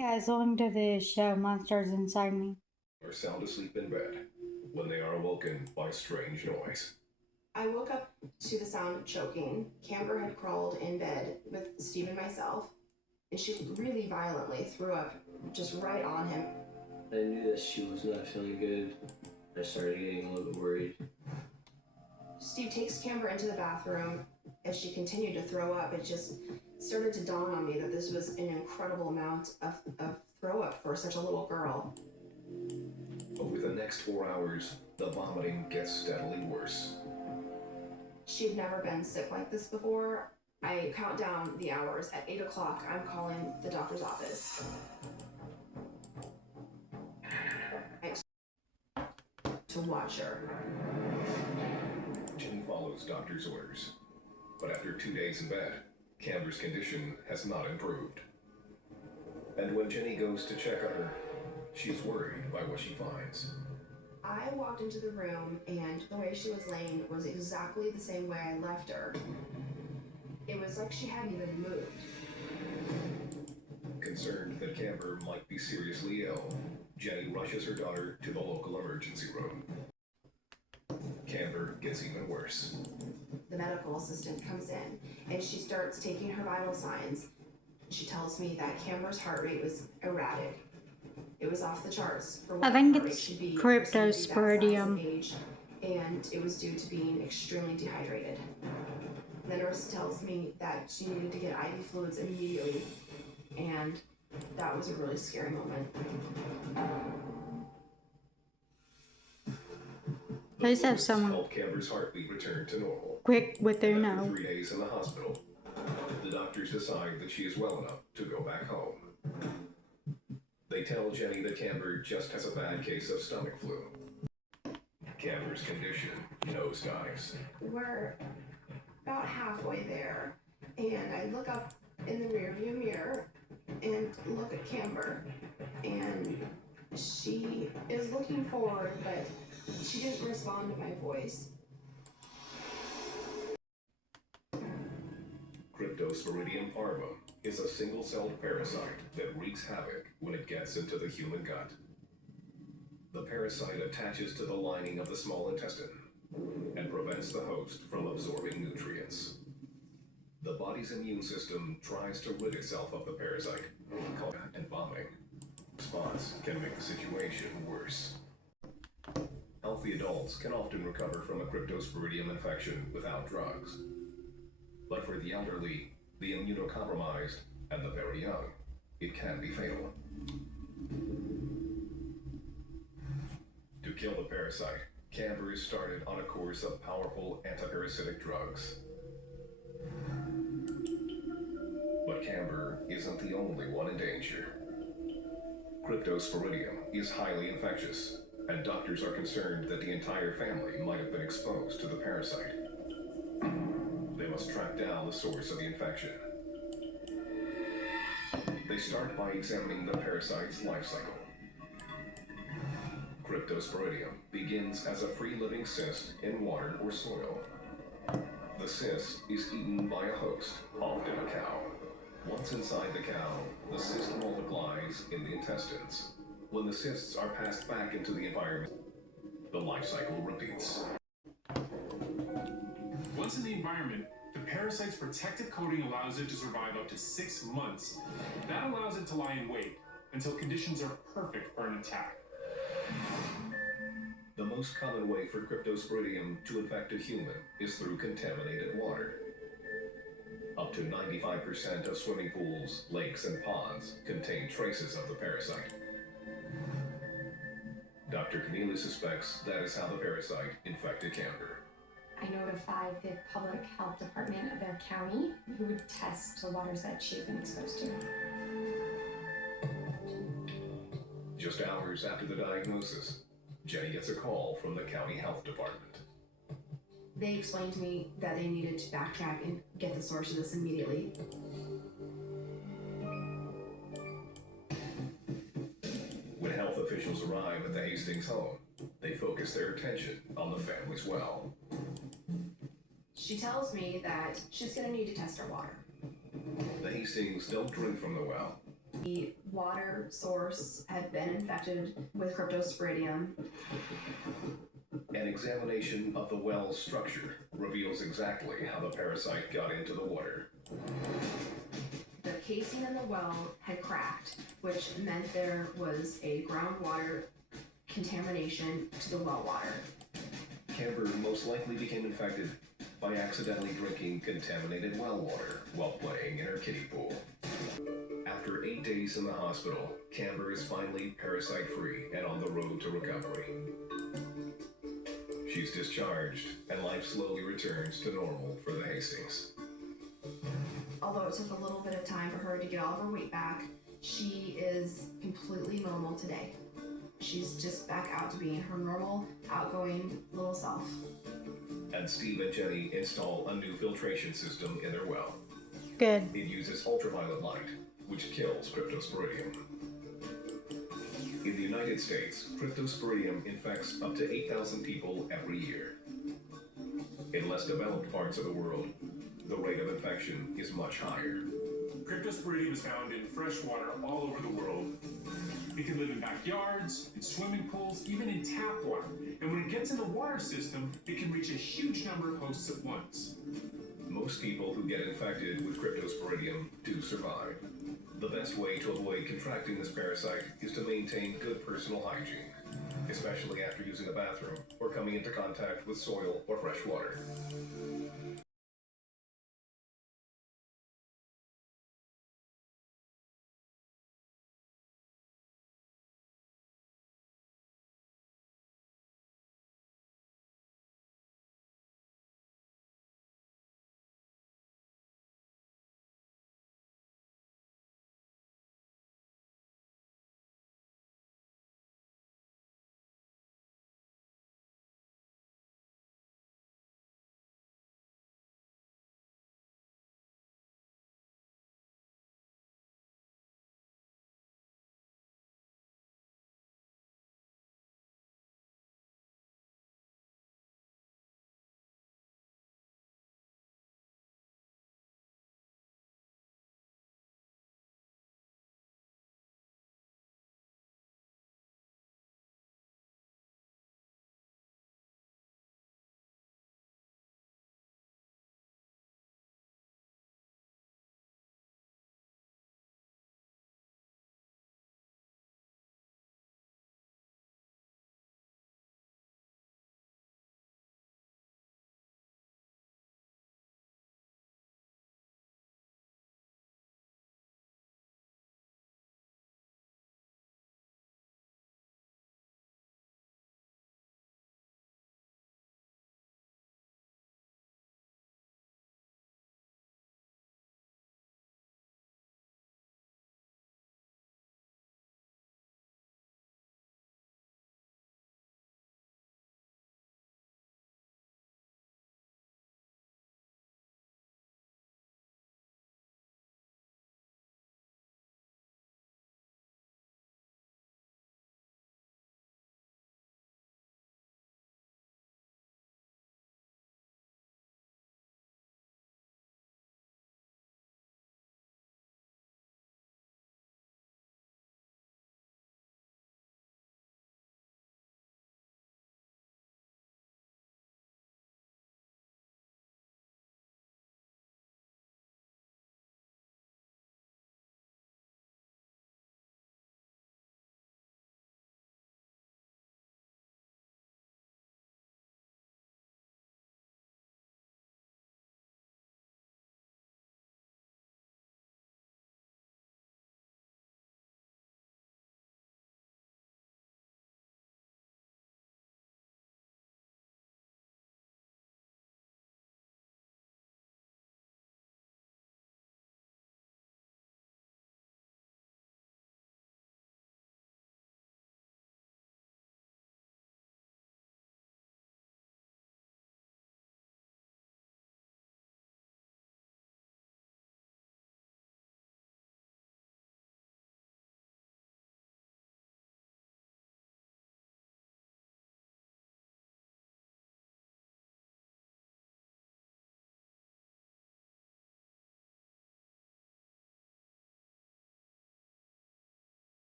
Guys, welcome to the show Monsters Inside Me. Are sound asleep in bed when they are awoken by strange noise. I woke up to the sound of choking. Camber had crawled in bed with Steve and myself, and she really violently threw up just right on him. I knew that she was not feeling good. I started getting a little bit worried. Steve takes Camber into the bathroom. As she continued to throw up, it just started to dawn on me that this was an incredible amount of throw up for such a little girl. Over the next 4 hours, the vomiting gets steadily worse. She'd never been sick like this before. I count down the hours. At 8 o'clock, I'm calling the doctor's office. To watch her. Jenny follows doctor's orders. But after 2 days in bed, Camber's condition has not improved. And when Jenny goes to check on her, she's worried by what she finds. I walked into the room, and the way she was laying was exactly the same way I left her. It was like she hadn't even moved. Concerned that Camber might be seriously ill, Jenny rushes her daughter to the local emergency room. Camber gets even worse. The medical assistant comes in, and she starts taking her vital signs. She tells me that Camber's heart rate was erratic. It was off the charts for what I think heart rate it's should be cryptosporidium. age, and it was due to being extremely dehydrated. The nurse tells me that she needed to get IV fluids immediately, and that was a really scary moment. Please have someone Helped Camber's heartbeat return to normal. quick with their After no. 3 days in the hospital, the doctors decide that she is well enough to go back home. They tell Jenny that Camber just has a bad case of stomach flu. Camber's condition nosedives. We're about halfway there, and I look up in the rearview mirror and look at Camber, and she is looking forward, but she didn't respond to my voice. Cryptosporidium parvum is a single-celled parasite that wreaks havoc when it gets into the human gut. The parasite attaches to the lining of the small intestine and prevents the host from absorbing nutrients. The body's immune system tries to rid itself of the parasite, and vomiting. Response can make the situation worse. Healthy adults can often recover from a cryptosporidium infection without drugs. But for the elderly, the immunocompromised, and the very young, it can be fatal. To kill the parasite, Camber is started on a course of powerful antiparasitic drugs. But Camber isn't the only one in danger. Cryptosporidium is highly infectious, and doctors are concerned that the entire family might have been exposed to the parasite. They must track down the source of the infection. They start by examining the parasite's life cycle. Cryptosporidium begins as a free-living cyst in water or soil. The cyst is eaten by a host, often a cow. Once inside the cow, the cyst multiplies in the intestines. When the cysts are passed back into the environment, the life cycle repeats. Once in the environment, the parasite's protective coating allows it to survive up to 6 months. That allows it to lie in wait until conditions are perfect for an attack. The most common way for Cryptosporidium to infect a human is through contaminated water. Up to 95% of swimming pools, lakes, and ponds contain traces of the parasite. Dr. Keneally suspects that is how the parasite infected Camber. I notified the public health department of their county, who would test the waters that she had been exposed to. Just hours after the diagnosis, Jenny gets a call from the county health department. They explained to me that they needed to backtrack and get the source of this immediately. When health officials arrive at the Hastings home, they focus their attention on the family's well. She tells me that she's going to need to test her water. The Hastings don't drink from the well. The water source had been infected with cryptosporidium. An examination of the well's structure reveals exactly how the parasite got into the water. The casing in the well had cracked, which meant there was a groundwater contamination to the well water. Camber most likely became infected by accidentally drinking contaminated well water while playing in her kiddie pool. After 8 days in the hospital, Camber is finally parasite-free and on the road to recovery. She's discharged, and life slowly returns to normal for the Hastings. Although it took a little bit of time for her to get all of her weight back, she is completely normal today. She's just back out to being her normal, outgoing little self. And Steve and Jenny install a new filtration system in their well. Good. It uses ultraviolet light, which kills cryptosporidium. In the United States, cryptosporidium infects up to 8,000 people every year. In less developed parts of the world, the rate of infection is much higher. Cryptosporidium is found in fresh water all over the world. It can live in backyards, in swimming pools, even in tap water. And when it gets in the water system, it can reach a huge number of hosts at once. Most people who get infected with cryptosporidium do survive. The best way to avoid contracting this parasite is to maintain good personal hygiene, especially after using a bathroom or coming into contact with soil or fresh water.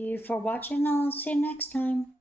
you for watching. I'll see you next time.